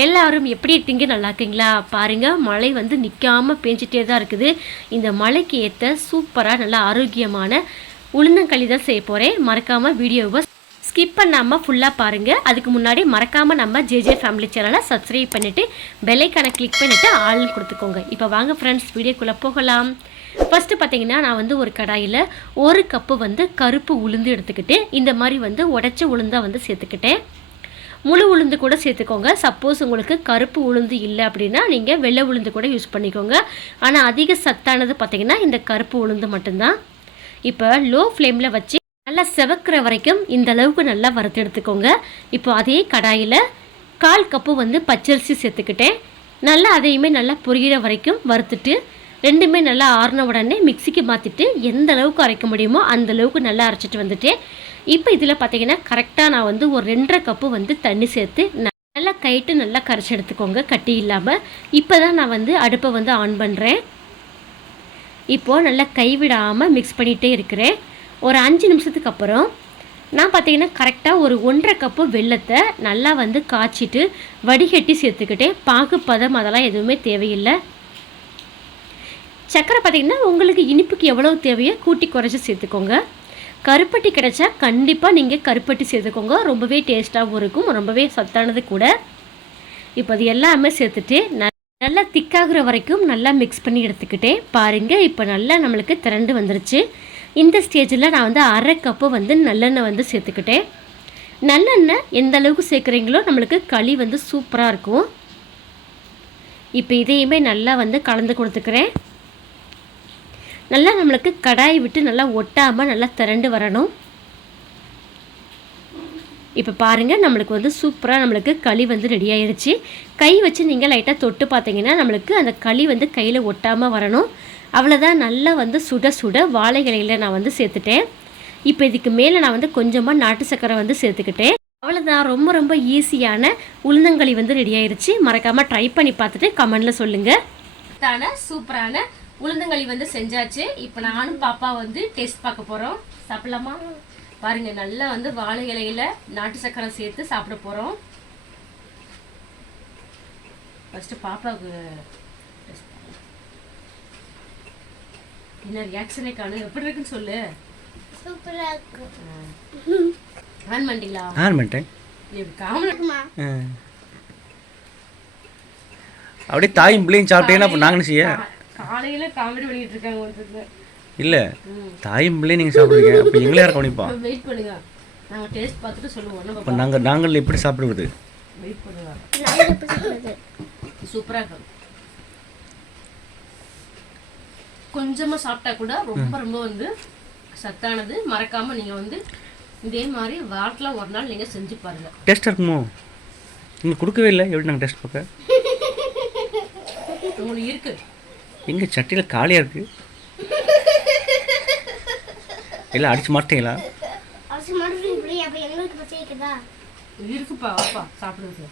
எல்லாரும் எப்படி இருக்கீங்க? நல்லா இருக்கீங்களா? பாருங்கள், மழை வந்து நிற்காமல் பேஞ்சிட்டே தான் இருக்குது. இந்த மழைக்கு ஏற்ற சூப்பராக நல்லா ஆரோக்கியமான உளுந்தங்களி தான் செய்ய போகிறேன். மறக்காமல் வீடியோவை ஸ்கிப் பண்ணாமல் ஃபுல்லாக பாருங்கள். அதுக்கு முன்னாடி மறக்காமல் நம்ம ஜேஜே ஃபேமிலி சேனலை சப்ஸ்கிரைப் பண்ணிவிட்டு பெல்லைக்கான கிளிக் பண்ணிவிட்டு ஆள் கொடுத்துக்கோங்க. இப்போ வாங்க ஃப்ரெண்ட்ஸ், வீடியோக்குள்ளே போகலாம். ஃபஸ்ட்டு பார்த்தீங்கன்னா, நான் வந்து ஒரு கடாயில் 1 கப்பு வந்து கருப்பு உளுந்து எடுத்துக்கிட்டு இந்த மாதிரி வந்து உடச்ச உளுந்தாக வந்து சேர்த்துக்கிட்டேன். முழு உளுந்து கூட சேர்த்துக்கோங்க. சப்போஸ் உங்களுக்கு கருப்பு உளுந்து இல்லை அப்படின்னா நீங்கள் வெள்ளை உளுந்து கூட யூஸ் பண்ணிக்கோங்க. ஆனால் அதிக சத்தானது பார்த்திங்கன்னா இந்த கருப்பு உளுந்து மட்டும்தான். இப்போ லோ ஃப்ளேமில் வச்சு நல்லா செவக்கிற வரைக்கும் இந்த அளவுக்கு நல்லா வறுத்து எடுத்துக்கோங்க. இப்போ அதே கடாயில் 1/4 கப்பு வந்து பச்சரிசி சேர்த்துக்கிட்டேன். நல்லா அதையுமே நல்லா பொரிகிற வரைக்கும் வறுத்துட்டு ரெண்டுமே நல்லா ஆறின உடனே மிக்சிக்கு மாற்றிட்டு எந்த அளவுக்கு அரைக்க முடியுமோ அந்த அளவுக்கு நல்லா அரைச்சிட்டு வந்துட்டேன். இப்போ இதில் பார்த்தீங்கன்னா கரெக்டாக நான் வந்து ஒரு 2.5 கப்பு வந்து தண்ணி சேர்த்து நல்லா கைட்டு நல்லா கரைச்சி எடுத்துக்கோங்க, கட்டி இல்லாமல். இப்போ தான் நான் வந்து அடுப்பை வந்து ஆன் பண்ணுறேன். இப்போது நல்லா கைவிடாமல் மிக்ஸ் பண்ணிகிட்டே இருக்கிறேன். ஒரு 5 நிமிஷத்துக்கு அப்புறம் நான் பார்த்தீங்கன்னா கரெக்டாக ஒரு 1.5 கப்பு வெல்லத்தை நல்லா வந்து காய்ச்சிட்டு வடிகட்டி சேர்த்துக்கிட்டேன். பாகு பதம் அதெல்லாம் எதுவுமே தேவையில்லை. சர்க்கரை பார்த்திங்கன்னா உங்களுக்கு இனிப்புக்கு எவ்வளோ தேவையோ கூட்டி குறைச்சி சேர்த்துக்கோங்க. கருப்பட்டி கிடைச்சா கண்டிப்பாக நீங்கள் கருப்பட்டி சேர்த்துக்கோங்க. ரொம்பவே டேஸ்ட்டாகவும் இருக்கும், ரொம்பவே சத்தானது கூட. இப்போ அது எல்லாமே சேர்த்துட்டு நல்லா திக்காகிற வரைக்கும் நல்லா மிக்ஸ் பண்ணி எடுத்துக்கிட்டேன். பாருங்கள், இப்போ நல்லா நம்மளுக்கு திரண்டு வந்துருச்சு. இந்த ஸ்டேஜில் நான் வந்து 1/2 கப்பு வந்து நல்லெண்ணெய் வந்து சேர்த்துக்கிட்டேன். நல்லெண்ணெய் எந்த அளவுக்கு சேர்க்குறீங்களோ நம்மளுக்கு களி வந்து சூப்பராக இருக்கும். இப்போ இதையுமே நல்லா வந்து கலந்து கொடுத்துக்கிறேன். நல்லா நம்மளுக்கு கடாயை விட்டு நல்லா ஒட்டாமல் நல்லா திரண்டு வரணும். இப்போ பாருங்கள், நம்மளுக்கு வந்து சூப்பராக நம்மளுக்கு களி வந்து ரெடி ஆயிடுச்சு. கை வச்சு நீங்கள் லைட்டாக தொட்டு பார்த்தீங்கன்னா நம்மளுக்கு அந்த களி வந்து கையில் ஒட்டாமல் வரணும். அவ்வளோதான். நல்லா வந்து சுட சுட வாழை இலையில் நான் வந்து சேர்த்துட்டேன். இப்போ இதுக்கு மேலே நான் வந்து கொஞ்சமாக நாட்டு சர்க்கரை வந்து சேர்த்துக்கிட்டேன். அவ்வளோதான். ரொம்ப ரொம்ப ஈஸியான உளுந்தங்களி வந்து ரெடி ஆயிடுச்சு. மறக்காமல் ட்ரை பண்ணி பார்த்துட்டு கமெண்டில் சொல்லுங்கள். தானே சூப்பரான உளுந்தங்களி வந்து செஞ்சாச்சு. இப்போ நானும் பாப்பா வந்து டேஸ்ட் பார்க்க போகிறோம். சாப்பிடலாமா? பாருங்கள், நல்லா வந்து வாழை இலையில் நாட்டு சர்க்கரை சேர்த்து சாப்பிட போகிறோம். ஃபஸ்ட்டு பாப்பாவுக்கு என்ன ரியாக்ஷனே காணும். எப்படி இருக்குன்னு சொல்லு. சூப்பரா இருக்கு. ஆன் பண்ணிட்டீங்களா? ஆன் பண்ணிட்டேன். அப்படியே தாயும் பிள்ளையும் சாப்பிட்டேன்னா அப்போ நாங்கள் செய்ய காலையில காமெடி பண்ணிட்டு இருக்காங்க. இல்ல, தாயும் பிள்ளையும் நீங்க சாப்பிடுவீங்க, அப்போ எங்களை யார் கவனிப்போம்? வெயிட் பண்ணுங்க, நாங்க டேஸ்ட் பார்த்துட்டு சொல்லுவோம். அப்போ நாங்கள் எப்படி சாப்பிடுவது? வெயிட் பண்ணுங்க. சூப்பரா இருக்கும். கொஞ்சமா சாப்பிட்டா கூட ரொம்ப ரொம்ப வந்து சத்தானது. மறக்காம நீங்க வந்து இதே மாதிரி வாரத்தில் ஒரு நாள் நீங்க செஞ்சு பாருங்க. டேஸ்ட் இருக்குமோ? நீங்க கொடுக்கவே இல்லை. எப்படி நாங்கள் டேஸ்ட் பார்க்க? உங்களுக்கு இருக்கு. எங்க சட்டியில் காலியா இருக்கு. எல்லாம் அடிச்சு மாட்டீங்களா? அடிச்சு மாட்டீங்க. அப்ப எங்களுக்கு பச்சை இருக்குதா? இருக்குப்பா, வாப்பா சாப்பிடுங்க.